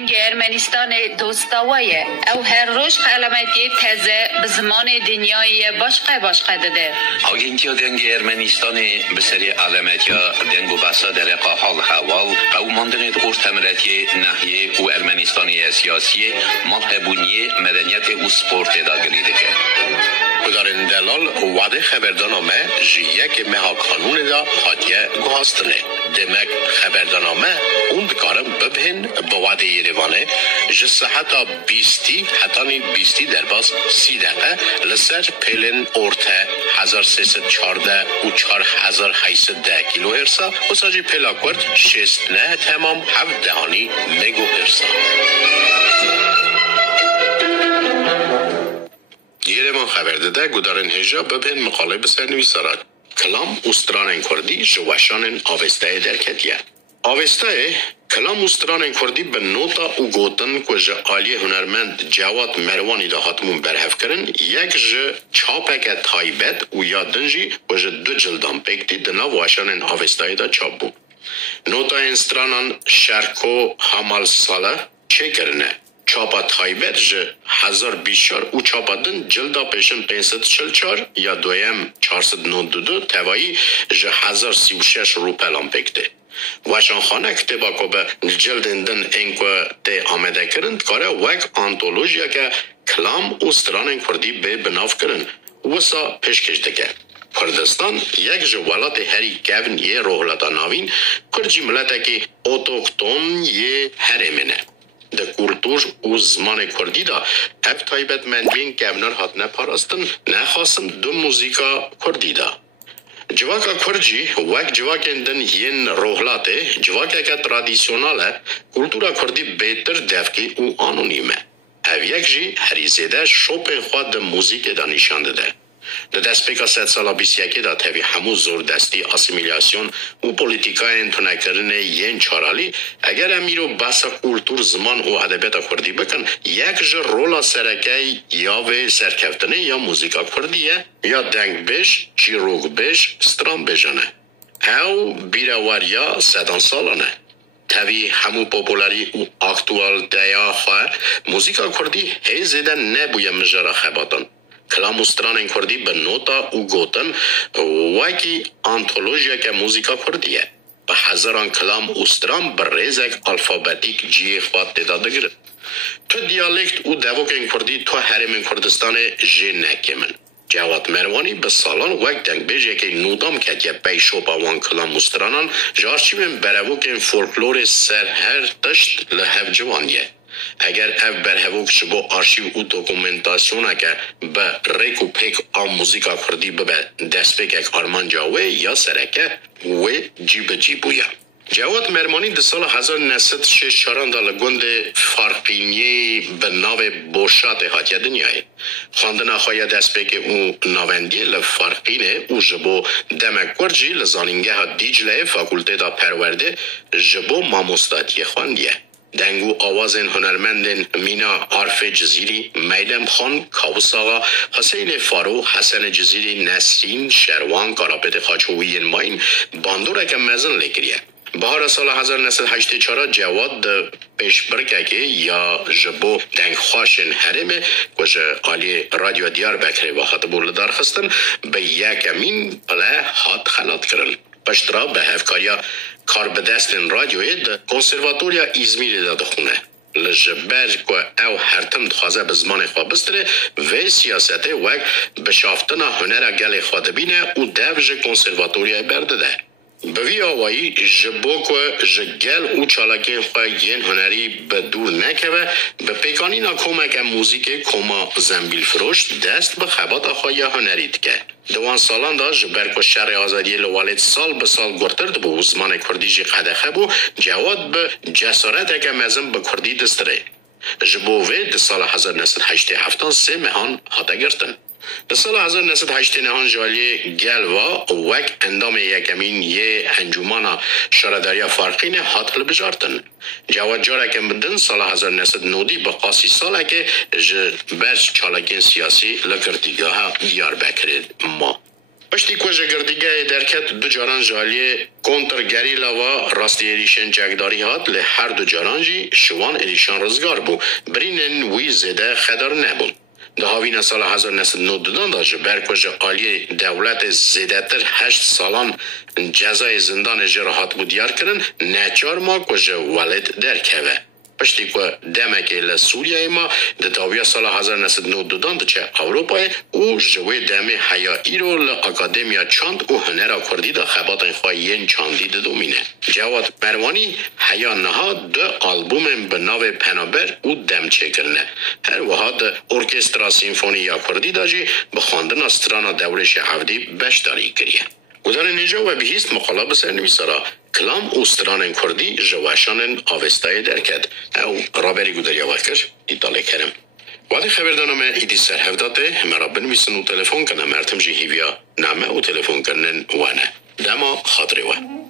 دنگ ارمنستان دوستاویه او هر روز علامتی تازه به زمان دنیای باشقه داده. آگینتیا دنگ ارمنستان به سری علامتیا دنگو بسا در حال حوال او ماندنید ارتمرتی نحیه و ارمنستانی سیاسی ملحبونی مدنیت و سپورت داگلیده که کدارن دلال وعده خبردانامه یک مها قانون دا حاتیه گوهاستنه دمک خبردانامه اون دکارم ببهن با وعده یریوانه جسه حتی 20 در باز 30 دقیقه لسر پیلن ارته 1314 و 4810 کیلو هرسا و ساجی پیلا کرد 6 نه تمام 7 دهانی مگو هرسا یریوان خبر داده گدارن هجا ببین مقاله بسر نویسارد کلام استران کردی جوشان آوسته درکتیه آوسته کلام استران کردی به نوتا او گوتن که جه آلی هنرمند جواد مروانی دا هاتمون برهف کرن یک جه چاپک تایبت و یادنجی و جه 2 جلدان پکتی دنا واشان آوسته دا چاپ بود نوتا انسترانان شرکو حمال ساله چه کرنه چاپا تایبت جه 1024 او چاپا دن جلدا پیشن 544 یا دویم 492 توایی جه 1036 رو پلان پکته واشان خانه کتبا که به جلدن دن اینکو ته آمده کرند کاره وک آنتولوژیا که کلام استران کردی به بناف کرن وسا پیشکش دکه کردستان یک جوالات هری گون یه روحلتا ناوین کرجی ملتا که اوتوکتون یه هرمینه ده کلتور و زمان کردی دا هف تایبت منبین گونر هات نپاراستن نخواستم دو موزیکا کردی دا جواکا کرجی وک جواکندن ین روحلاته جواکا که ترادیسیوناله کلتورا کردی بهتر دفکی و آنونیمه او یک جی هریزیده شوپن خواد ده موزیک دا نشان ده ده دست پیکا 100 سالا 21 دا تاوی همو زور دستی اسیمیلیاسیون و پولیتیکای انتونه کرنه ین چارالی اگر امیرو باسا کلتور زمان و ادبیاتا کردی بکن یک جر رولا سرکی یا و سرکفتنه یا موزیکا کردیه یا دنگ بش چی روگ بش سترام بجنه او بیرواریا 100 سالانه تاوی همو پاپولاری و اکتوال دیا خواه موزیکا کردی هیزیده نبوی مجرا خباتن کلام استران کردی به نوتا او گوتن وکی آنتولوژیا که موزیکا کردیه به هزاران کلام استران بر ریزک الفابتیک جی خواد داده گرد تو دیالکت او دوکن کردی تو حرم کردستان جی نکمن جواد مروانی به سالان وقت دنگ بیجه که نودام که یه پیشو با وان کلام استرانان جارچی من بروکن فولکلور سر هر تشت لحف جوانیه اگر اف برهوک شبو آرشیو و دوکومنتاسیون که به ریک و پیک آم موزیکا کردی ببه دست پیک اک آرمان جاوه یا سرکه و جیبویا جواد مرمانی ده سال 1906 چاران دا لگوند فارقینی به ناو بوشات هاتیه دنیای خواندن خواهی دست پیک او ناوندی لفارقینه او جبو دمک ورجی لزانینگه ها دیجله فاکولته دا پرورده جبو ماموستاتی خواندیه دنگو آوازن هنرمندن مینا عارف جزیری میدم خان کاوس آقا حسین فارو حسن جزیری نسرین شروان کارابت خاچوی ماین باندوره که مزن لگریه بهار سال 1984 جواد پیشبرکه که یا جبو دنگ خواشن حرمه کجا آلی رادیو دیار بکره و خطبو لدار خستن به یکمین پله هات خلات کرن پشترا به هفکاریا کار به دستن رادیوی ده کنسرواتوریا ازمیر داده خونه لجبر که او هرتم دخوازه به زمان خواه بستره و سیاسته وک بشافتن هنر گل خواه بینه و دوج کنسرواتوریا برده ده بوی آوایی جبو که جگل او چالاکین خواه ین هنری به دور نکوه به پیکانی ناکومک موزیک کما زنبیل فروش دست به خبات خواه هنریت که دوان سالان دا جبر که شر آزادی لوالد سال به سال گرترد بو زمان کردی جی قدخه بو جواد به جسارت که مزم به کردی دستره جبوه ده سال 1987 سه مهان حتا گرتن در سال 1989 جالی گلوا وک اندام یکمین یه انجمن شارداری فارقین حاطل بجارتن جواد جاره که بدن سال 1990 با قاسی ساله که برش چالکین سیاسی لکردیگاه دیار بکرد ما پشتی کجا گردیگه درکت دو جاران جالی کنتر گریلا و راستی ایریشن جگداری هات له هر دو جاران جی شوان ایریشان رزگار بو برینن وی زده خدار نبود. دهاوین سال 1992 دا جبر کجا قالی دولت زیده تر 8 سالان جزای زندان جراحات بود دیار کرن نچار ما کجا ولد درکوه. پشتی که دمکی لسوریه ما دتاویا سال 1992 دا چه اوروپای او جوی دم حیائی رو لأکادمیا چاند و هنر کردی دا خباتن خواهین چاندی دومینه. جواد مروانی حیا نها دو آلبوم به ناو پنابر او دم چه کرنه. هر وحاد ارکسترا سیمفونی یا کردی دا جی بخواندن استرانا دورش عودی بشداری کریه. گذار نجا و بهیست مقاله بسر نویسارا کلام اوستران کردی جواشان آوستای درکد او رابری گودریا وکر ایداله کرم وادی خبردانم ایدی سر هفداته مرا بنویسن و تلفون کنم مرتم جی هیویا نامه و تلفون کنن وانه دما خاطره وان